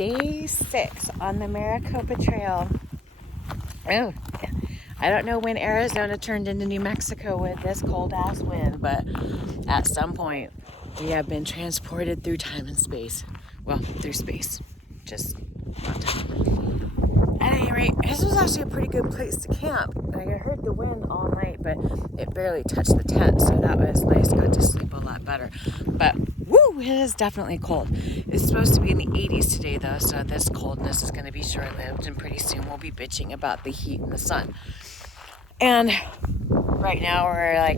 day 6 on the Maricopa Trail. Oh, I don't know when Arizona turned into New Mexico with this cold ass wind, but at some point we have been transported through time and space. Well, through space, just not time. At any rate, this was actually a pretty good place to camp. I heard the wind all night, but it barely touched the tent, so that was nice. Got to sleep a lot better. But woo, it is definitely cold. It's supposed to be in the 80s today, though, so this coldness is going to be short-lived, and pretty soon we'll be bitching about the heat and the sun. And right now we're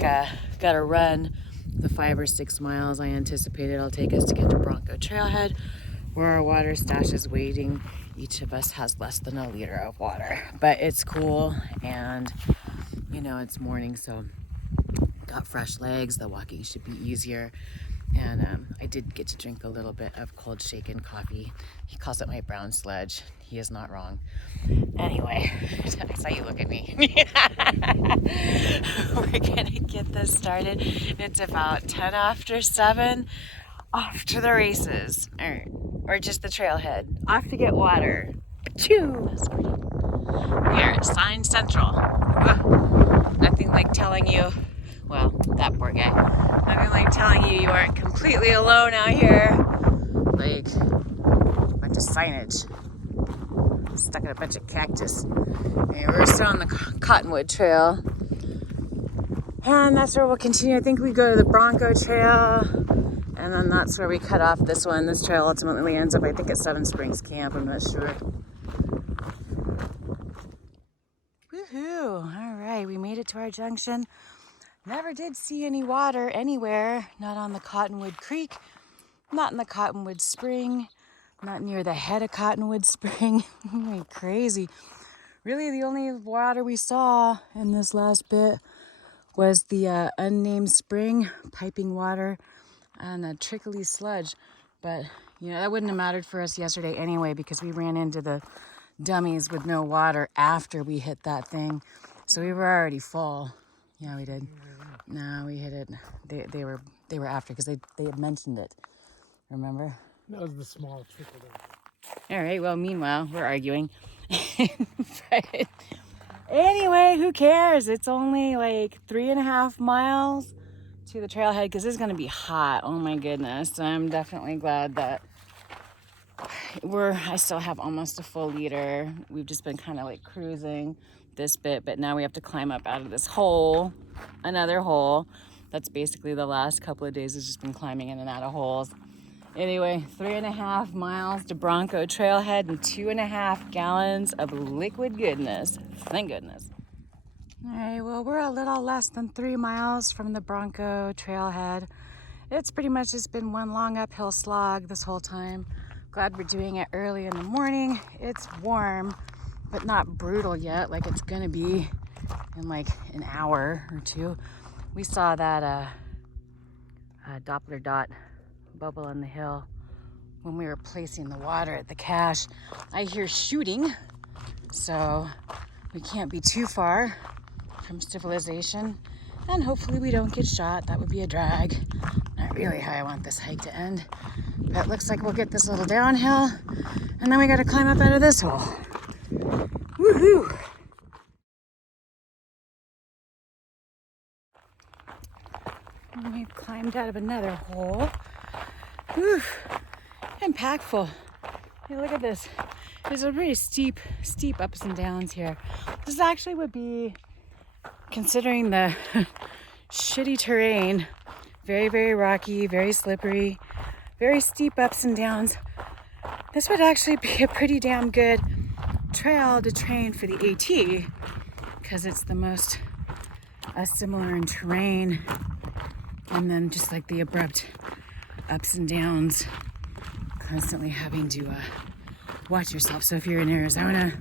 got to run the 5 or 6 miles I anticipate it'll take us to get to Bronco Trailhead, where our water stash is waiting. Each of us has less than a liter of water, but it's cool, and it's morning, so got fresh legs. The walking should be easier, and I did get to drink a little bit of cold shaken coffee. He calls it my brown sludge. He is not wrong. Anyway, I saw you look at me. We're gonna get this started. It's about 10 after 7. Off to the races, or just the trailhead. Off to get water. Achoo! We are at Sign Central. Nothing like telling you, well, that poor guy. Nothing like telling you aren't completely alone out here. Like a bunch of signage stuck in a bunch of cactus. And we're still on the Cottonwood Trail, and that's where we'll continue. I think we go to the Bronco Trail, and then that's where we cut off this one. This trail ultimately ends up, I think, at Seven Springs Camp. I'm not sure. Woohoo! All right, we made it to our junction. Never did see any water anywhere. Not on the Cottonwood Creek, not in the Cottonwood Spring, not near the head of Cottonwood Spring. Crazy. Really, the only water we saw in this last bit was the unnamed spring, piping water, and a trickly sludge. But that wouldn't have mattered for us yesterday anyway, because we ran into the dummies with no water after we hit that thing, so we were already full. Yeah, we did. No, we hit it. They were after, because they had mentioned it. Remember? That was the small trickle there. All right. Well, meanwhile, we're arguing. But anyway, who cares? It's only like 3.5 miles to the trailhead, because it's going to be hot. Oh my goodness. I'm definitely glad that I still have almost a full liter. We've just been kind of like cruising this bit, but now we have to climb up out of this hole, another hole. That's basically the last couple of days has just been climbing in and out of holes. Anyway, 3.5 miles to Bronco Trailhead and 2.5 gallons of liquid goodness. Thank goodness. All right, well, we're a little less than 3 miles from the Bronco Trailhead. It's pretty much just been one long uphill slog this whole time. Glad we're doing it early in the morning. It's warm, but not brutal yet, like it's gonna be in like an hour or two. We saw that Doppler dot bubble on the hill when we were placing the water at the cache. I hear shooting, so we can't be too far from civilization, and hopefully we don't get shot. That would be a drag. Not really how I want this hike to end, but it looks like we'll get this little downhill, and then we got to climb up out of this hole. Woohoo! And we've climbed out of another hole. Whew, impactful. Hey, look at this. There's a pretty steep ups and downs here. This actually would be, considering the shitty terrain, very, very rocky, very slippery, very steep ups and downs. This would actually be a pretty damn good trail to train for the AT, because it's the most similar in terrain, and then just like the abrupt ups and downs, constantly having to watch yourself. So if you're in Arizona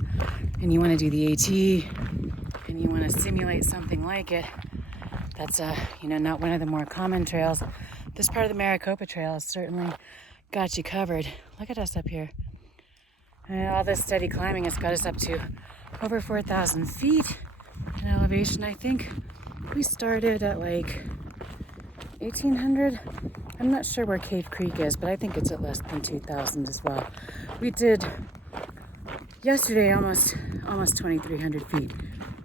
and you want to do the AT and you want to simulate something like it, that's not one of the more common trails. This part of the Maricopa Trail has certainly got you covered. Look at us up here. And all this steady climbing has got us up to over 4,000 feet in elevation. I think we started at like 1,800. I'm not sure where Cave Creek is, but I think it's at less than 2,000 as well. We did yesterday almost 2,300 feet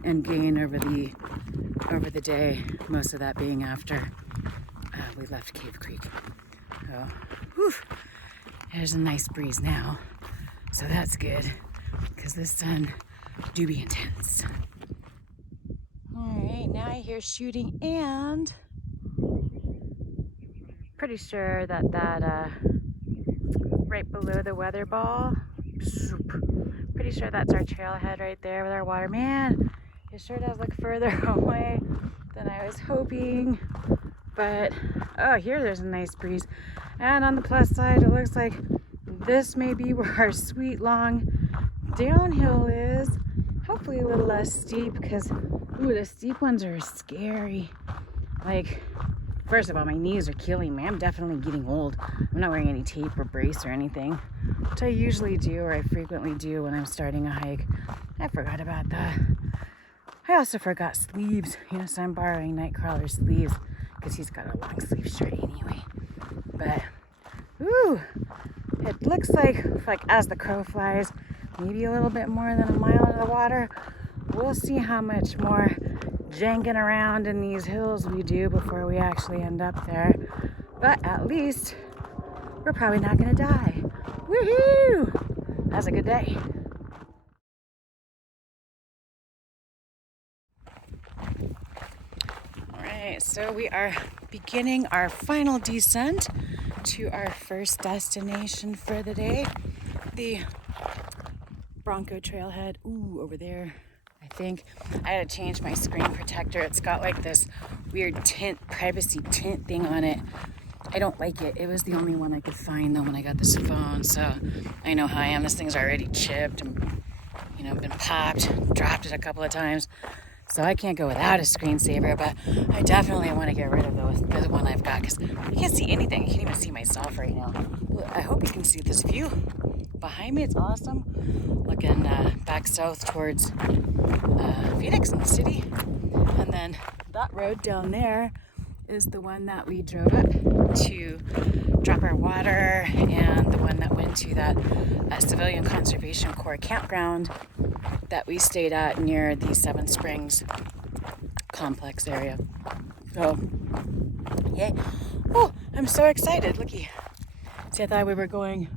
and gain over the day, most of that being after we left Cave Creek. So, whew, there's a nice breeze now, so that's good, because this sun do be intense. All right, now I hear shooting, and pretty sure that right below the weather ball, pretty sure that's our trailhead right there with our water. Man, it sure does look further away than I was hoping. But, oh, here there's a nice breeze. And on the plus side, it looks like this may be where our sweet long downhill is. Hopefully a little less steep, because, ooh, the steep ones are scary. Like, first of all, my knees are killing me. I'm definitely getting old. I'm not wearing any tape or brace or anything, which I usually do, or I frequently do when I'm starting a hike. I forgot about that. I also forgot sleeves, so I'm borrowing Nightcrawler's sleeves because he's got a long sleeve shirt anyway. But, ooh, it looks like as the crow flies, maybe a little bit more than a mile into the water. We'll see how much more janking around in these hills we do before we actually end up there. But at least we're probably not gonna die. Woohoo! That's a good day. All right, so we are beginning our final descent to our first destination for the day, the Bronco Trailhead. Ooh, over there. I think I had to change my screen protector. It's got like this weird privacy tint thing on it. I don't like it. It was the only one I could find though when I got this phone. So I know how I am. This thing's already chipped and, been popped, dropped it a couple of times. So I can't go without a screensaver, but I definitely want to get rid of the one I've got, because I can't see anything. I can't even see myself right now. I hope you can see this view behind me. It's awesome. Looking back south towards Phoenix in the city. And then that road down there is the one that we drove up to drop our water, and the one that went to that Civilian Conservation Corps campground that we stayed at near the Seven Springs complex area. So, yay. Oh, I'm so excited. Looky. See, I thought we were going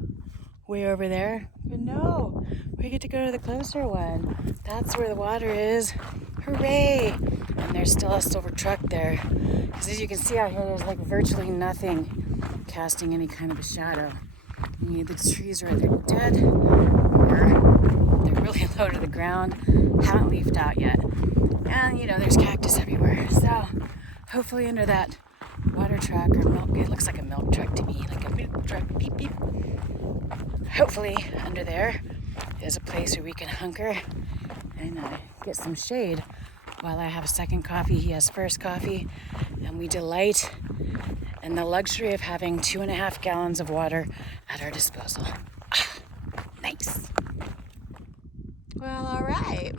way over there, but no, we get to go to the closer one. That's where the water is. Hooray! And there's still a silver truck there. Because as you can see out here, there's like virtually nothing casting any kind of a shadow. The trees are either dead or they're really low to the ground, haven't leafed out yet. And there's cactus everywhere. So hopefully under that water truck or milk, it looks like a milk truck to me, like a milk truck, beep beep. Hopefully under there is a place where we can hunker and get some shade while I have a second coffee. He has first coffee, and we delight in the luxury of having 2.5 gallons of water at our disposal. Nice. Well, all right.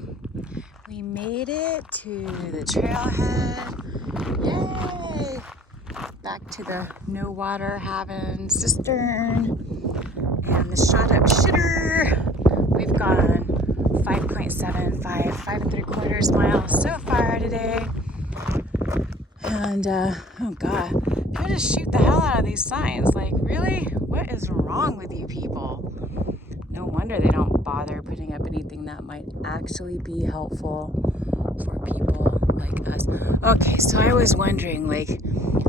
We made it to the trailhead. Yay! Back to the no water having cistern and the shot up shitter. We've gone 5.75 miles so far today. And, oh God, people just shoot the hell out of these signs. Like, really? What is wrong with you people? No wonder they don't bother putting up anything that might actually be helpful for people like us. Okay, so I was wondering, like,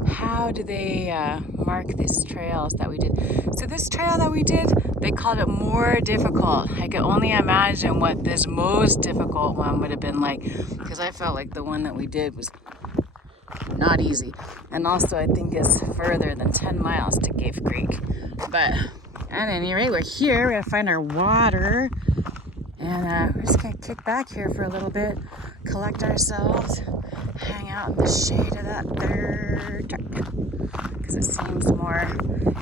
how do they mark these trails that we did? So this trail that we did, they called it more difficult. I could only imagine what this most difficult one would have been like, because I felt like the one that we did was not easy. And also I think it's further than 10 miles to Cave Creek. But at any rate, we're here. We're gonna find our water. And we're just gonna kick back here for a little bit, collect ourselves, hang out in the shade of that third truck. Because it seems more,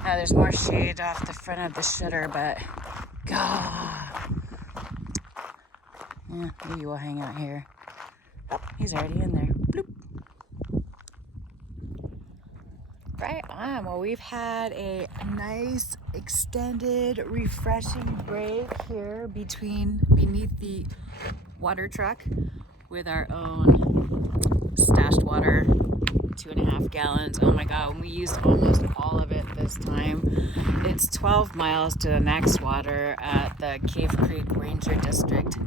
there's more shade off the front of the shitter, but God. Yeah, maybe we'll hang out here. Oh, he's already in there. Bloop. Right on. Well, we've had a nice, extended, refreshing break here beneath the water truck with our own stashed water, 2.5 gallons. Oh my God, we used almost all of it this time. It's 12 miles to the next water at the Cave Creek Ranger District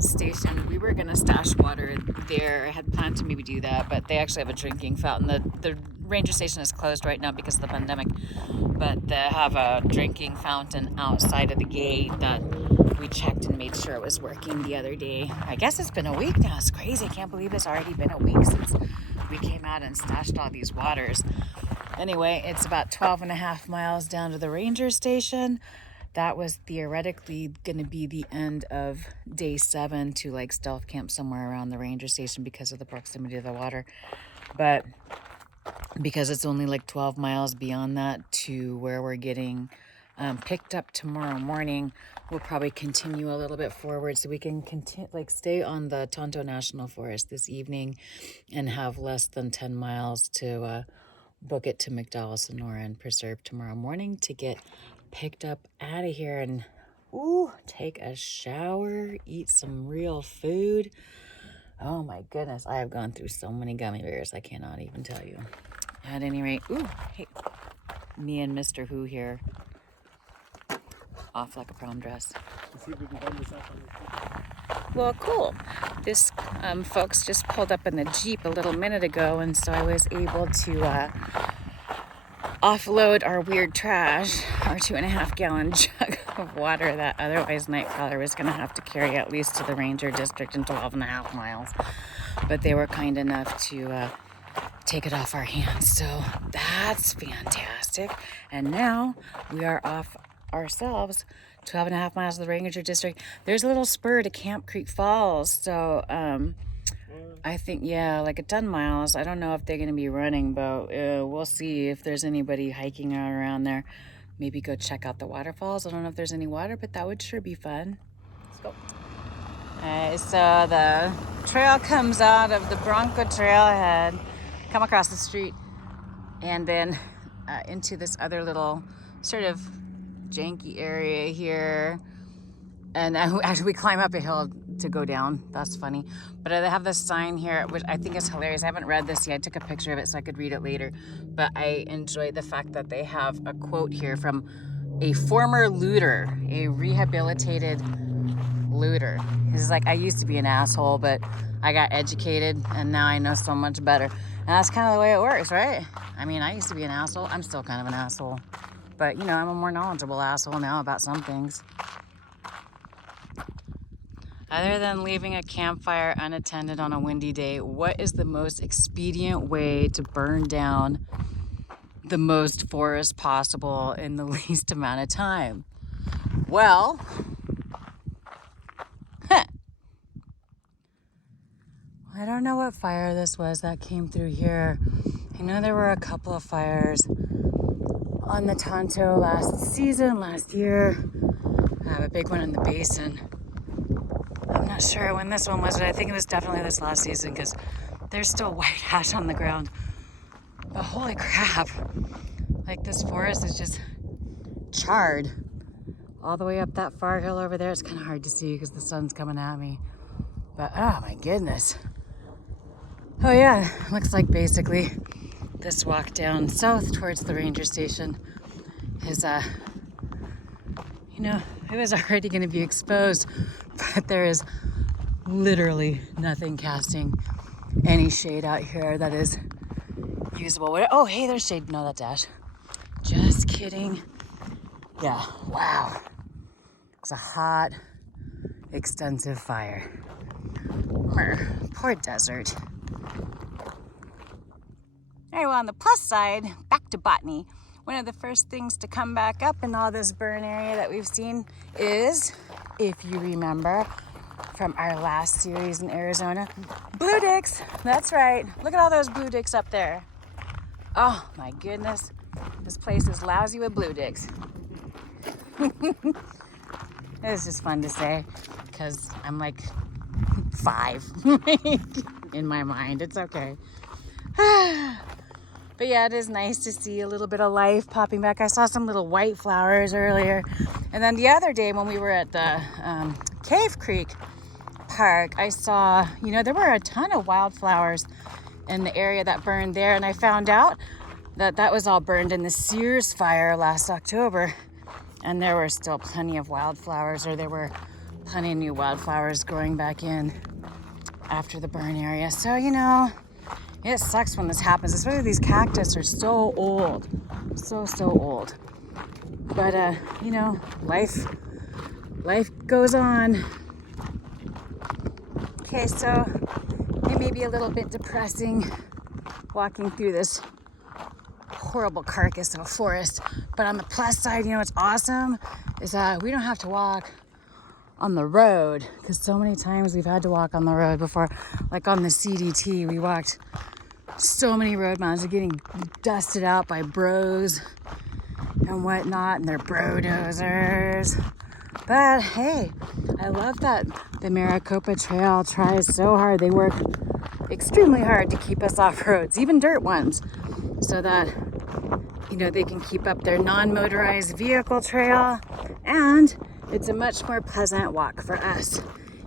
station. We were gonna stash water there. I had planned to maybe do that, but they actually have a drinking fountain. The ranger station is closed right now because of the pandemic, but they have a drinking fountain outside of the gate that we checked and made sure it was working the other day. I guess it's been a week now. It's crazy. I can't believe it's already been a week since we came out and stashed all these waters. Anyway, it's about 12.5 miles down to the ranger station. That was theoretically going to be the end of day 7 to like stealth camp somewhere around the ranger station because of the proximity of the water. But because it's only like 12 miles beyond that to where we're getting picked up tomorrow morning, we'll probably continue a little bit forward so we can stay on the Tonto National Forest this evening and have less than 10 miles to book it to McDowell, Sonora, and Preserve tomorrow morning to get picked up out of here and take a shower, eat some real food. Oh my goodness, I have gone through so many gummy bears, I cannot even tell you. At any rate, hey, me and Mr. Who here, off like a prom dress. Well, cool. This folks just pulled up in the Jeep a little minute ago, and so I was able to offload our weird trash, our 2.5 gallon jug of water that otherwise Nightcrawler was going to have to carry at least to the Ranger District in 12.5 miles. But they were kind enough to take it off our hands, so that's fantastic. And now we are off ourselves 12.5 miles to the Ranger District. There's a little spur to Camp Creek Falls, so I think, yeah, like a 10 miles. I don't know if they're going to be running, but we'll see if there's anybody hiking around there. Maybe go check out the waterfalls. I don't know if there's any water, but that would sure be fun. Let's go. So the trail comes out of the Bronco Trailhead, come across the street, and then into this other little sort of janky area here. And as we climb up a hill to go down, that's funny. But I have this sign here, which I think is hilarious. I haven't read this yet. I took a picture of it so I could read it later. But I enjoy the fact that they have a quote here from a former looter, a rehabilitated looter. He's like, I used to be an asshole, but I got educated and now I know so much better. And that's kind of the way it works, right? I mean, I used to be an asshole. I'm still kind of an asshole. But, you know, I'm a more knowledgeable asshole now about some things. Other than leaving a campfire unattended on a windy day, what is the most expedient way to burn down the most forest possible in the least amount of time? Well, I don't know what fire this was that came through here. I know there were a couple of fires on the Tonto last year. I have a big one in the basin. I'm not sure when this one was, but I think it was definitely this last season because there's still white ash on the ground. But holy crap, like this forest is just charred all the way up that far hill over there. It's kind of hard to see because the sun's coming at me. But oh my goodness. Oh yeah, looks like basically this walk down south towards the ranger station is, you know, it was already going to be exposed, but there is literally nothing casting any shade out here that is usable. Oh, hey, there's shade. No, that's ash. Just kidding. Yeah, wow. It's a hot, extensive fire. Poor desert. All right, well, on the plus side, back to botany. One of the first things to come back up in all this burn area that we've seen is, if you remember from our last series in Arizona, blue dicks. That's right. Look at all those blue dicks up there. Oh my goodness. This place is lousy with blue dicks. It's just fun to say because I'm like 5 in my mind. It's okay. But yeah, it is nice to see a little bit of life popping back. I saw some little white flowers earlier. And then the other day when we were at the Cave Creek Park, I saw, you know, there were a ton of wildflowers in the area that burned there. And I found out that that was all burned in the Sears Fire last October. And there were still plenty of wildflowers, or there were plenty of new wildflowers growing back in after the burn area. So, you know, it sucks when this happens, especially these cactus are so old, so old. But you know, life goes on. Okay, so it may be a little bit depressing walking through this horrible carcass of a forest, but on the plus side, you know what's awesome is we don't have to walk on the road, because so many times we've had to walk on the road before. Like on the CDT, we walked so many road miles of getting dusted out by bros and whatnot, and their brodozers. But hey, I love that the Maricopa Trail tries so hard. They work extremely hard to keep us off roads, even dirt ones, so that, you know, they can keep up their non-motorized vehicle trail, and it's a much more pleasant walk for us.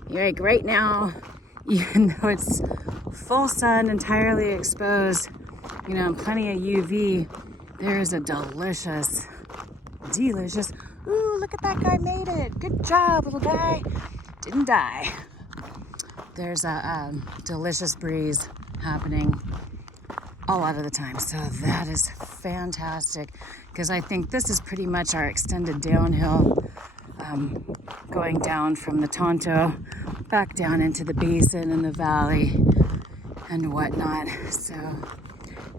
Like right now, even though it's full sun, entirely exposed, you know, and plenty of UV, there is a delicious, ooh, look at that guy, made it. Good job, little guy. Didn't die. There's a delicious breeze happening a lot of the time. So that is fantastic, because I think this is pretty much our extended downhill, going down from the Tonto back down into the basin and the valley and whatnot. So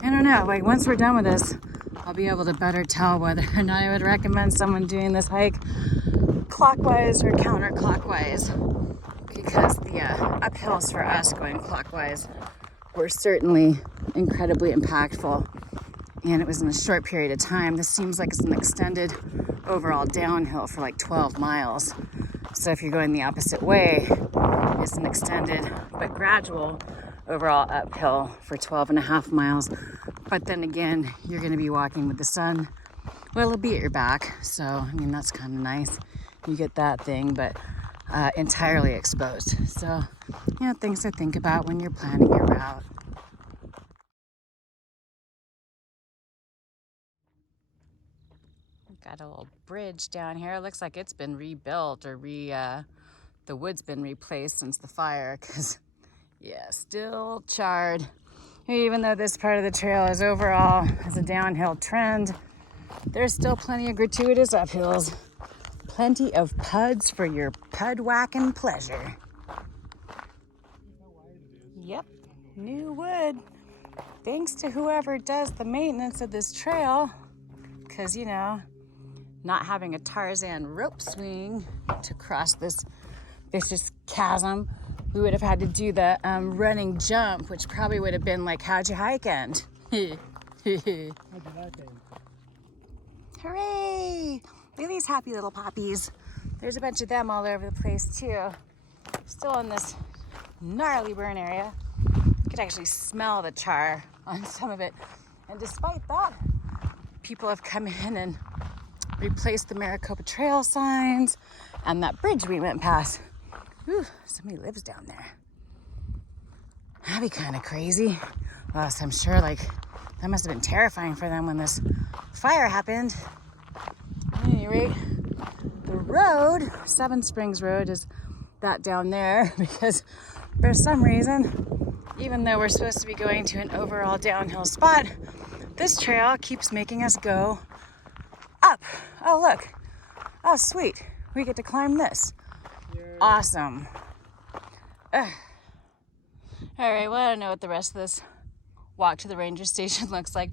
I don't know, like once we're done with this, I'll be able to better tell whether or not I would recommend someone doing this hike clockwise or counterclockwise, because the uphills for us going clockwise were certainly incredibly impactful, and it was in a short period of time. This seems like it's an extended overall downhill for like 12 miles. So if you're going the opposite way, it's an extended but gradual overall uphill for 12 and a half miles. But then again, you're going to be walking with the sun. Well, it'll be at your back, so I mean that's kind of nice. You get that thing, but entirely exposed. So, you know, things to think about when you're planning your route. Got a little bridge down here. It looks like it's been rebuilt, or the wood's been replaced since the fire, because yeah, still charred. Even though this part of the trail is overall as a downhill trend, there's still plenty of gratuitous uphills. Plenty of puds for your pud whacking pleasure. Yep, new wood. Thanks to whoever does the maintenance of this trail, because, you know, not having a Tarzan rope swing to cross this vicious chasm, we would have had to do the running jump, which probably would have been like, how'd you hike end? Hooray! Look at these happy little poppies. There's a bunch of them all over the place too. Still in this gnarly burn area. You could actually smell the char on some of it. And despite that, people have come in and replaced the Maricopa Trail signs and that bridge we went past. Whew, somebody lives down there. That'd be kind of crazy. Well, so I'm sure like that must have been terrifying for them when this fire happened. At any rate, the road, Seven Springs Road, is that down there, because for some reason, even though we're supposed to be going to an overall downhill spot, this trail keeps making us go up. Oh, look. Oh, sweet. We get to climb this. Awesome. Ugh. All right, well, I don't know what the rest of this walk to the ranger station looks like,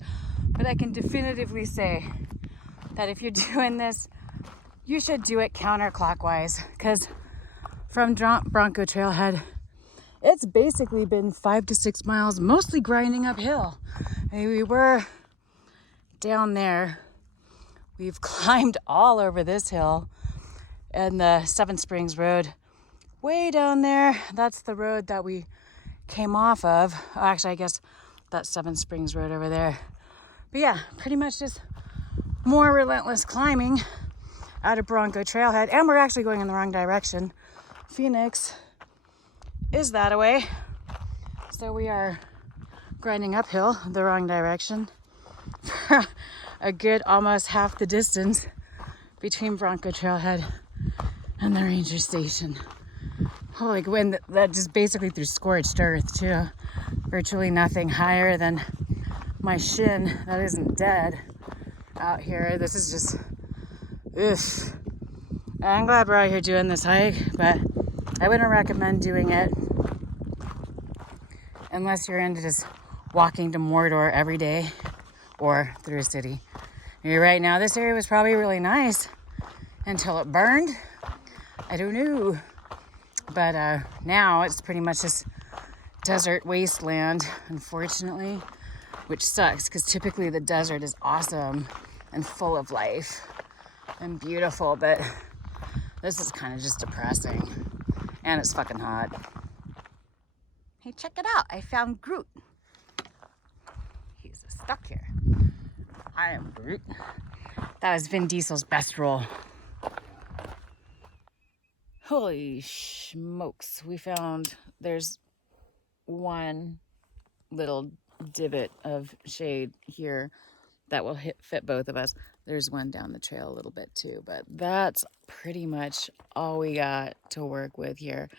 but I can definitively say that if you're doing this, you should do it counterclockwise, because from Bronco Trailhead, it's basically been 5 to 6 miles, mostly grinding uphill. I mean, we were down there. We've climbed all over this hill, and the Seven Springs Road way down there, that's the road that we came off of. Oh, actually, I guess that's Seven Springs Road over there. But yeah, pretty much just more relentless climbing out of Bronco Trailhead. And we're actually going in the wrong direction. Phoenix is that away. So we are grinding uphill the wrong direction for a good almost half the distance between Bronco Trailhead and the ranger station. Holy wind, that just basically through scorched earth too. Virtually nothing higher than my shin that isn't dead out here. This is just, ugh. I'm glad we're out here doing this hike, but I wouldn't recommend doing it unless you're into just walking to Mordor every day or through a city. Right now, this area was probably really nice until it burned. I don't know. But now it's pretty much just desert wasteland, unfortunately, which sucks because typically the desert is awesome and full of life and beautiful, but this is kind of just depressing. And it's fucking hot. Hey, check it out. I found Groot. He's stuck here. I am Groot. That was Vin Diesel's best role. Holy smokes. We found there's one little divot of shade here that will fit both of us. There's one down the trail a little bit too, but that's pretty much all we got to work with here.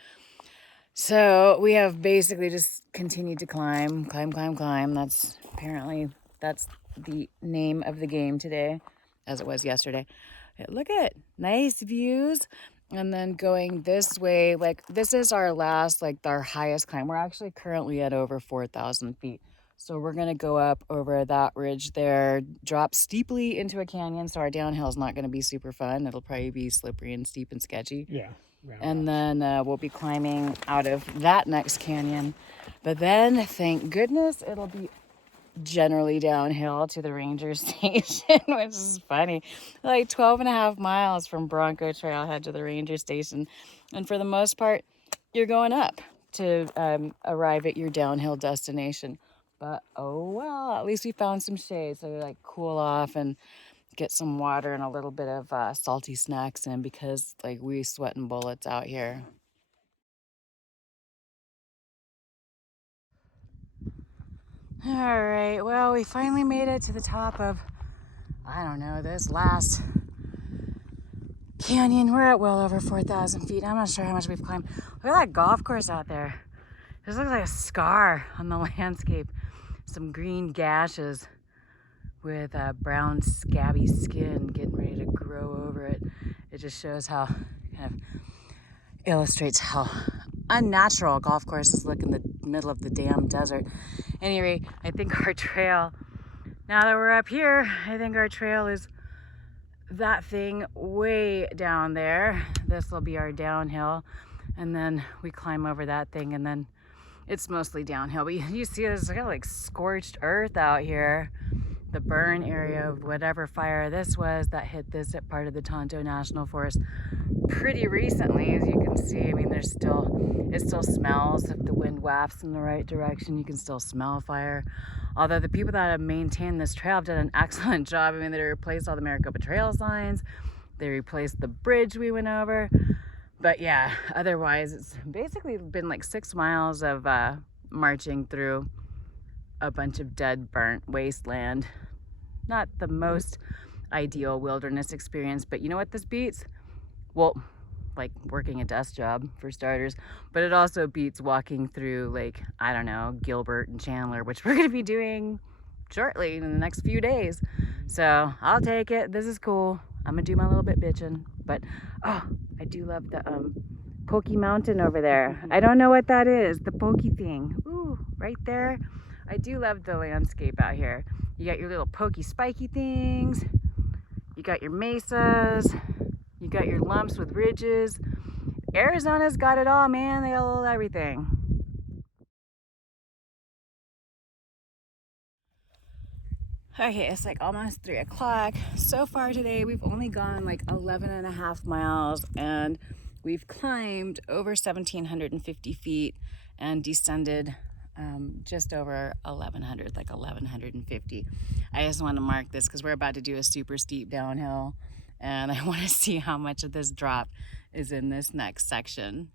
So we have basically just continued to climb. That's the name of the game today, as it was yesterday. Look at nice views. And then going this way, like this is our last, like our highest climb. We're actually currently at over 4,000 feet. So we're gonna go up over that ridge there, drop steeply into a canyon. So our downhill is not gonna be super fun. It'll probably be slippery and steep and sketchy. Yeah. And then we'll be climbing out of that next canyon. But then, thank goodness, it'll be generally downhill to the ranger station, which is funny. Like 12 and a half miles from Bronco Trailhead to the ranger station. And for the most part, you're going up to arrive at your downhill destination. But oh well, at least we found some shade. So we like cool off and get some water and a little bit of salty snacks in because like we sweating bullets out here. All right, well, we finally made it to the top of, I don't know, this last canyon. We're at well over 4,000 feet. I'm not sure how much we've climbed. Look at that golf course out there. This looks like a scar on the landscape. Some green gashes with brown scabby skin getting ready to grow over it. It just shows how, kind of illustrates how unnatural golf courses look in the middle of the damn desert. Anyway, I think our trail, now that we're up here, I think our trail is that thing way down there. This will be our downhill, and then we climb over that thing, and then it's mostly downhill. But you see there's kind of like scorched earth out here. The burn area of whatever fire this was that hit this part of the Tonto National Forest pretty recently, as you can see. I mean, it still smells. If the wind wafts in the right direction, you can still smell fire. Although the people that have maintained this trail have done an excellent job. I mean, they replaced all the Maricopa Trail signs. They replaced the bridge we went over. But yeah, otherwise, it's basically been like 6 miles of marching through a bunch of dead, burnt wasteland. Not the most ideal wilderness experience, but you know what this beats? Well, like working a desk job for starters, but it also beats walking through, like, I don't know, Gilbert and Chandler, which we're gonna be doing shortly in the next few days. So I'll take it. This is cool. I'm gonna do my little bit bitching, but oh, I do love the Pokey Mountain over there. I don't know what that is, the pokey thing. Ooh, right there. I do love the landscape out here. You got your little pokey spiky things. You got your mesas. You got your lumps with ridges. Arizona's got it all, man. They got a little everything. Okay, it's like almost 3 o'clock. So far today, we've only gone like 11 and a half miles, and we've climbed over 1,750 feet and descended just over 1,100, like 1,150. I just want to mark this because we're about to do a super steep downhill, and I want to see how much of this drop is in this next section.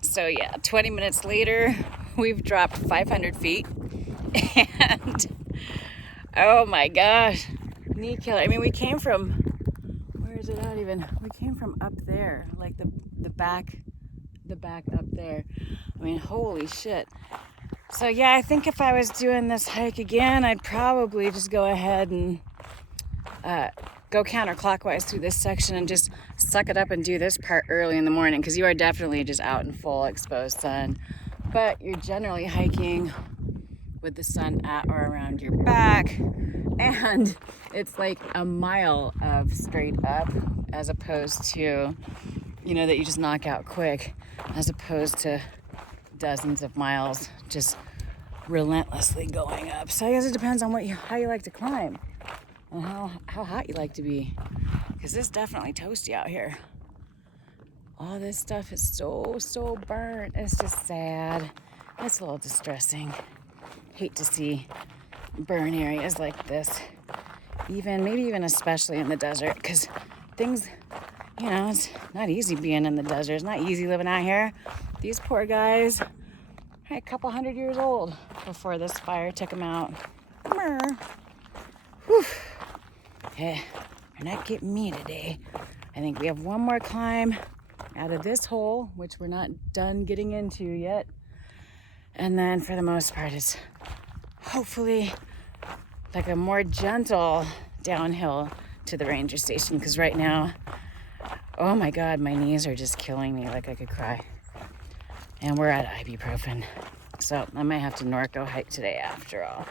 So yeah, 20 minutes later, we've dropped 500 feet, and oh my gosh, knee killer. I mean, we came from, where is it at even? We came from up there, like the back up there. I mean, holy shit. So yeah, I think if I was doing this hike again, I'd probably just go ahead and go counterclockwise through this section and just suck it up and do this part early in the morning, because you are definitely just out in full exposed sun, but you're generally hiking with the sun at or around your back, and it's like a mile of straight up as opposed to, you know, that you just knock out quick, as opposed to dozens of miles just relentlessly going up. So I guess it depends on how you like to climb and how hot you like to be, because it's definitely toasty out here. All this stuff is so burnt. It's just sad. It's a little distressing. Hate to see burn areas like this, maybe even especially in the desert, because things, you know, it's not easy being in the desert. It's not easy living out here. These poor guys are a couple hundred years old before this fire took them out. Whew. Yeah, you're not getting me today. I think we have one more climb out of this hole, which we're not done getting into yet. And then for the most part, it's hopefully like a more gentle downhill to the ranger station, because right now, oh my God, my knees are just killing me. Like I could cry. And we're at ibuprofen. So I might have to Norco hike today after all.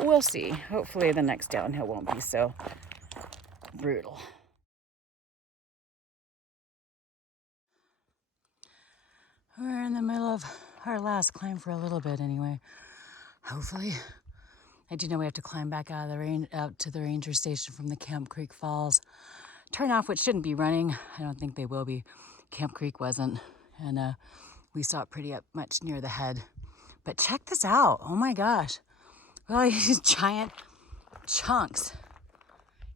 We'll see. Hopefully the next downhill won't be so brutal. We're in the middle of our last climb for a little bit anyway. Hopefully. I do know we have to climb back out to the ranger station from the Camp Creek Falls. Turn off what shouldn't be running. I don't think they will be. Camp Creek wasn't. And we stopped pretty up much near the head. But check this out. Oh my gosh. Well, these giant chunks.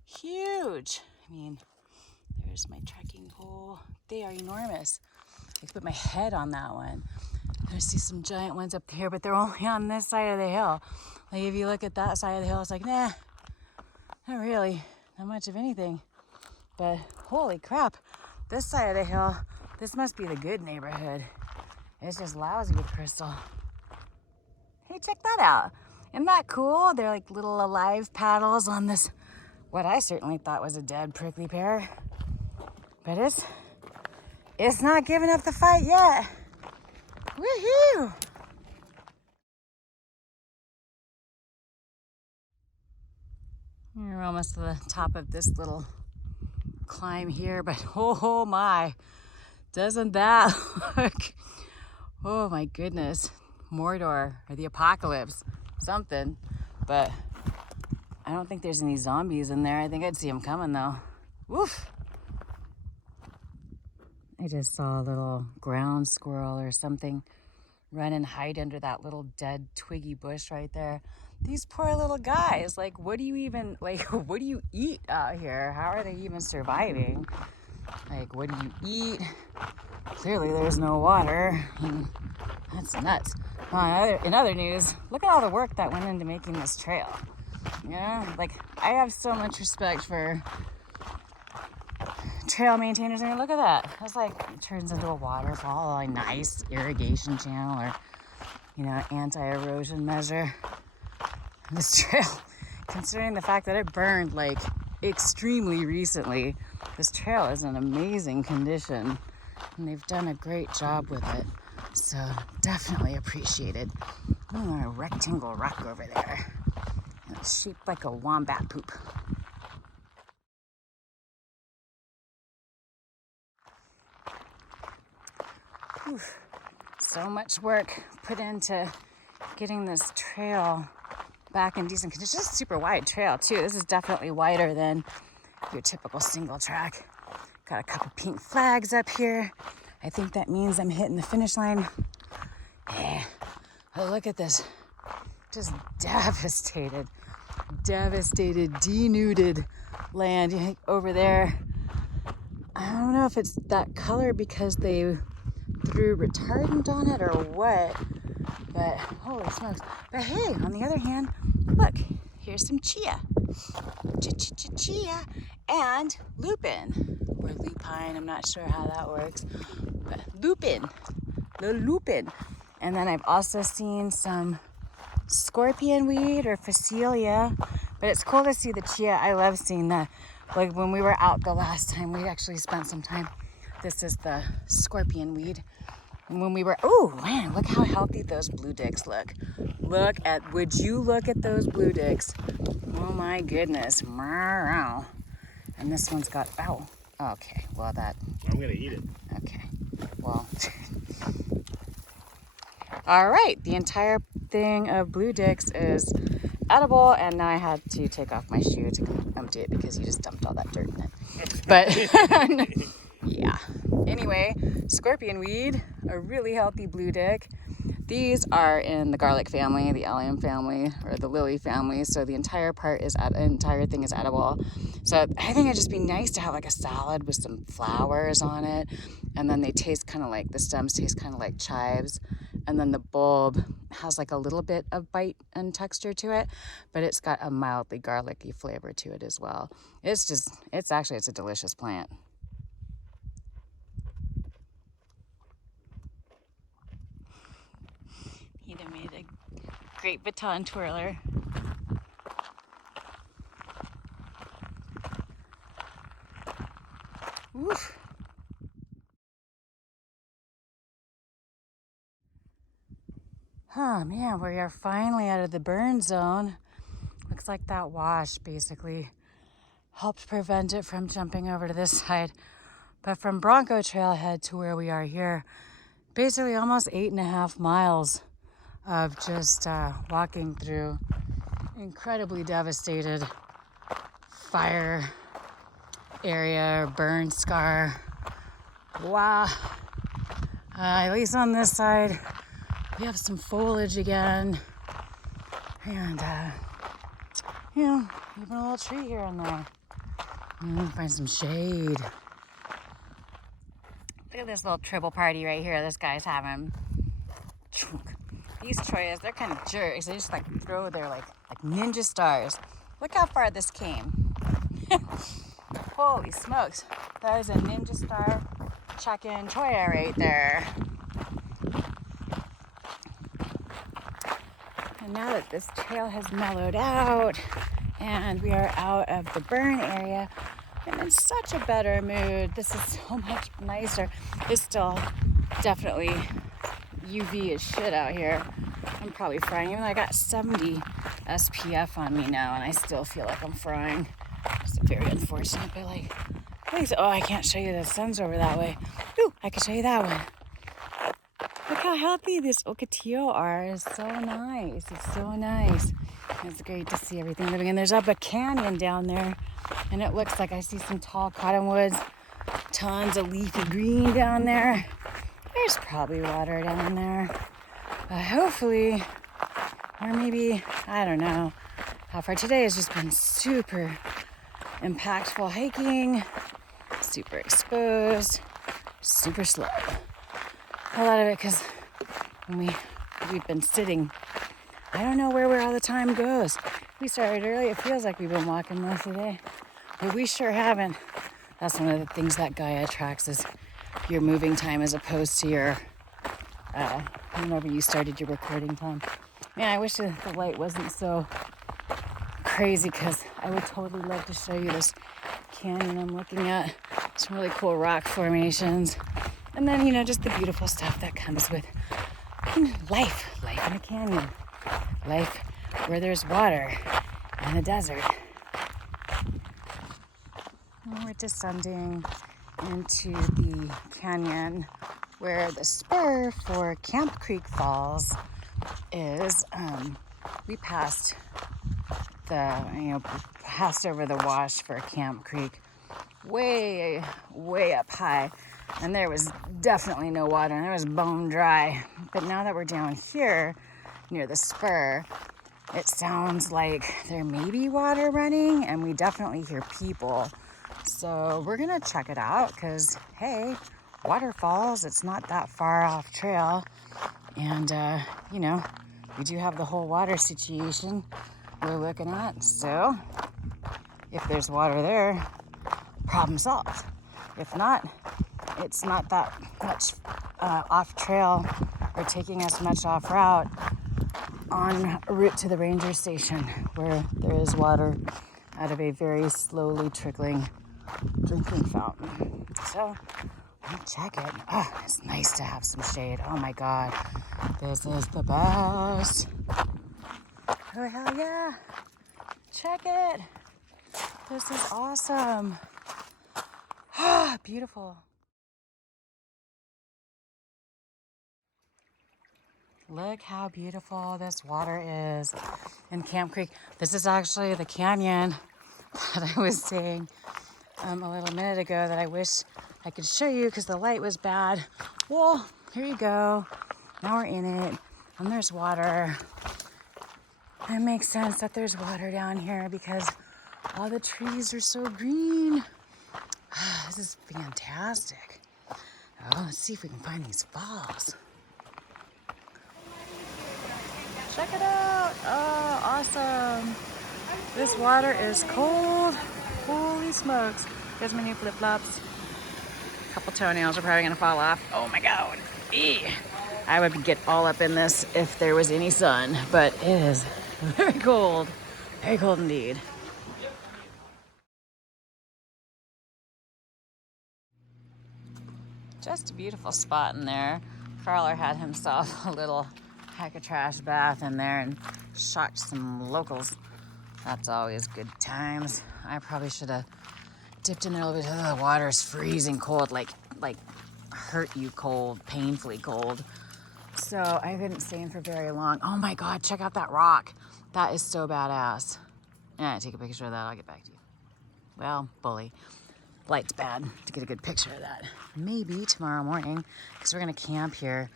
Huge. I mean, there's my trekking pole. They are enormous. I could put my head on that one. I see some giant ones up here, but they're only on this side of the hill. Like if you look at that side of the hill, it's like, nah, not really, not much of anything. But holy crap, this side of the hill, this must be the good neighborhood. It's just lousy with crystal. Hey, check that out. Isn't that cool? They're like little alive paddles on this, what I certainly thought was a dead prickly pear. But it's not giving up the fight yet. Woohoo! We're almost to the top of this little climb here, but oh my, doesn't that look, oh my goodness, Mordor or the apocalypse, something. But I don't think there's any zombies in there. I think I'd see them coming though. Woof! I just saw a little ground squirrel or something run and hide under that little dead twiggy bush right there. These poor little guys, like what do you eat out here? How are they even surviving? Like, what do you eat? Clearly there's no water. That's nuts. In other news, look at all the work that went into making this trail. You know, like I have so much respect for trail maintainers. I mean, look at that. It's like it turns into a waterfall, a nice irrigation channel, or you know, anti-erosion measure. This trail, considering the fact that it burned like extremely recently, this trail is in amazing condition, and they've done a great job with it. So definitely appreciated. Oh, a rectangle rock over there. It's shaped like a wombat poop. Whew. So much work put into getting this trail back in decent condition. It's a super wide trail too. This is definitely wider than your typical single track. Got a couple pink flags up here. I think that means I'm hitting the finish line. Yeah. Oh, look at this. Just devastated, denuded land over there. I don't know if it's that color because they threw retardant on it or what, but holy smokes. But hey, on the other hand, look, here's some chia. Chia and lupin, or lupine, I'm not sure how that works, but lupin, the lupin. And then I've also seen some scorpion weed or phacelia, but it's cool to see the chia. I love seeing that. Like when we were out the last time, we actually spent some time. This is the scorpion weed. And when we were, oh man, look how healthy those blue dicks look. Would you look at those blue dicks? Oh my goodness. And this one's got, okay, well that. I'm gonna eat it. Okay, well. All right, the entire thing of blue dicks is edible, and now I had to take off my shoe to empty it because you just dumped all that dirt in it. But yeah. Anyway, scorpion weed, a really healthy blue dick. These are in the garlic family, the allium family, or the lily family. So the entire thing is edible. So I think it'd just be nice to have like a salad with some flowers on it, and then they taste kind of like, the stems taste kind of like chives. And then the bulb has like a little bit of bite and texture to it, but it's got a mildly garlicky flavor to it as well. It's a delicious plant. He made a great baton twirler. Oof. Oh man, we are finally out of the burn zone. Looks like that wash basically helped prevent it from jumping over to this side. But from Bronco Trailhead to where we are here, basically almost 8.5 miles of just walking through incredibly devastated fire area, burn scar. Wow. At least on this side, we have some foliage again, and even a little tree here and there. Find some shade. Look at this little triple party right here this guy's having. These Troyas, they're kind of jerks. They just like throw their like ninja stars. Look how far this came. Holy smokes. That is a ninja star check-in Troya right there. And now that this trail has mellowed out and we are out of the burn area, I'm in such a better mood. This is so much nicer. It's still definitely UV as shit out here. I'm probably frying, even though I got 70 SPF on me now, and I still feel like I'm frying. It's very unfortunate, but like, please, I can't show you the sun's over that way. Ooh, I can show you that one. Look how healthy this ocotillo are. It's so nice. It's so nice. It's great to see everything living. And there's up a canyon down there, and it looks like I see some tall cottonwoods, tons of leafy green down there. There's probably water down there. Hopefully, or maybe, I don't know how far. Today has just been super impactful hiking, super exposed, super slow. A lot of it because when we've been sitting, I don't know where all the time goes. We started early. It feels like we've been walking most of the day, but we sure haven't. That's one of the things that Gaia tracks, is your moving time as opposed to your whenever you started your recording time. Man, I wish the light wasn't so crazy, because I would totally love to show you this canyon I'm looking at. Some really cool rock formations. And then, just the beautiful stuff that comes with life in a canyon. Life where there's water in the desert. And we're descending into the canyon where the spur for Camp Creek Falls is. We passed passed over the wash for Camp Creek way up high. And there was definitely no water, and it was bone dry. But now that we're down here near the spur, it sounds like there may be water running, and we definitely hear people. So we're gonna check it out because, hey, waterfalls, it's not that far off trail. And, you know, we do have the whole water situation we're looking at. So if there's water there, problem solved. If not, it's not that much off trail or taking us much off route on route to the ranger station where there is water out of a very slowly trickling drinking fountain. So check it. Oh, it's nice to have some shade. Oh my God, this is the best. Oh hell yeah, check it. This is awesome. Ah, beautiful. Look how beautiful this water is in Camp Creek. This is actually the canyon that I was saying a little minute ago that I wish I could show you because the light was bad. Well, here you go. Now we're in it, and there's water. It makes sense that there's water down here because all the trees are so green. This is fantastic. Oh, let's see if we can find these falls. Check it out. Oh, awesome. This water is cold. Holy smokes. There's my new flip-flops. A couple toenails are probably gonna fall off. Oh my God. Eee. I would get all up in this if there was any sun, but it is very cold. Very cold indeed. Just a beautiful spot in there. Carler had himself a little hack-a-trash bath in there and shocked some locals. That's always good times. I probably should have dipped in there a little bit. Oh, the water's freezing cold, like hurt you cold, painfully cold. So I couldn't stay in for very long. Oh my God, check out that rock. That is so badass. Yeah, take a picture of that. I'll get back to you. Well, bully. Light's bad to get a good picture of that. Maybe tomorrow morning, because we're gonna camp here.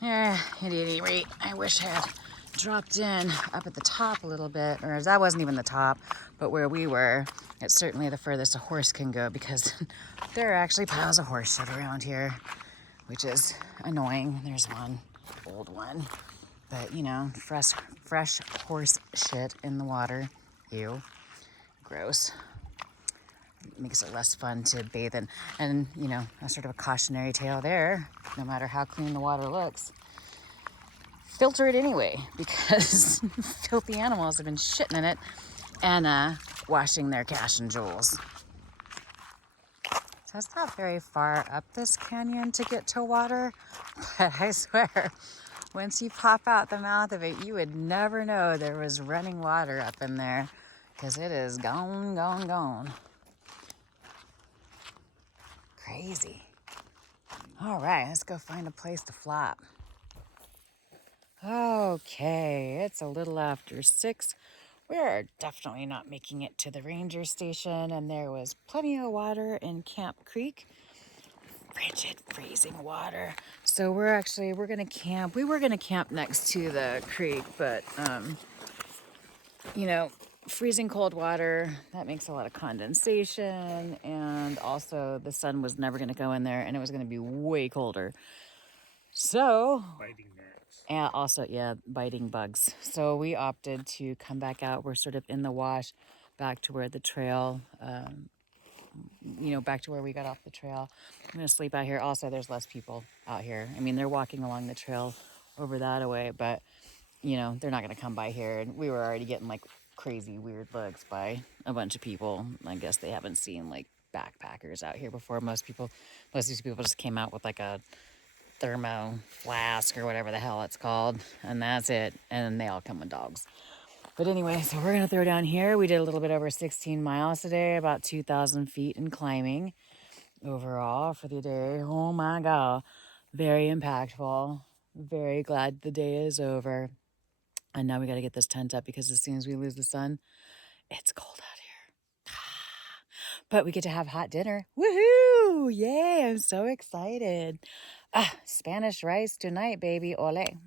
Yeah, at any rate, I wish I had dropped in up at the top a little bit, or that wasn't even the top, but where we were, it's certainly the furthest a horse can go because there are actually piles of horse shit around here, which is annoying. There's one, old one, but you know, fresh horse shit in the water. Ew, gross. Makes it less fun to bathe in. And, you know, a sort of a cautionary tale there, no matter how clean the water looks, filter it anyway, because filthy animals have been shitting in it and washing their cash and jewels. So it's not very far up this canyon to get to water, but I swear, once you pop out the mouth of it, you would never know there was running water up in there, because it is gone, gone, gone. Crazy. All right, let's go find a place to flop. Okay, it's a little after 6. We're definitely not making it to the ranger station, and there was plenty of water in Camp Creek. Frigid, freezing water. So we're gonna camp. We were gonna camp next to the creek, but you know, freezing cold water, that makes a lot of condensation, and also the sun was never gonna go in there, and it was gonna be way colder. So, Biting gnats. and also, yeah, biting bugs. So we opted to come back out. We're sort of in the wash back to where the trail, you know, back to where we got off the trail. I'm going to sleep out here. Also, there's less people out here. I mean, they're walking along the trail over that away, but, you know, they're not going to come by here. And we were already getting like crazy, weird looks by a bunch of people. I guess they haven't seen like backpackers out here before. Most of these people just came out with like a thermo flask or whatever the hell it's called, and that's it. And they all come with dogs. But anyway, so we're gonna throw down here. We did a little bit over 16 miles today, about 2,000 feet in climbing overall for the day. Oh my God, very impactful. Very glad the day is over. And now we got to get this tent up because as soon as we lose the sun, it's cold out here. But we get to have hot dinner. Woohoo! Yay! I'm so excited. Ah, Spanish rice tonight, baby. Ole.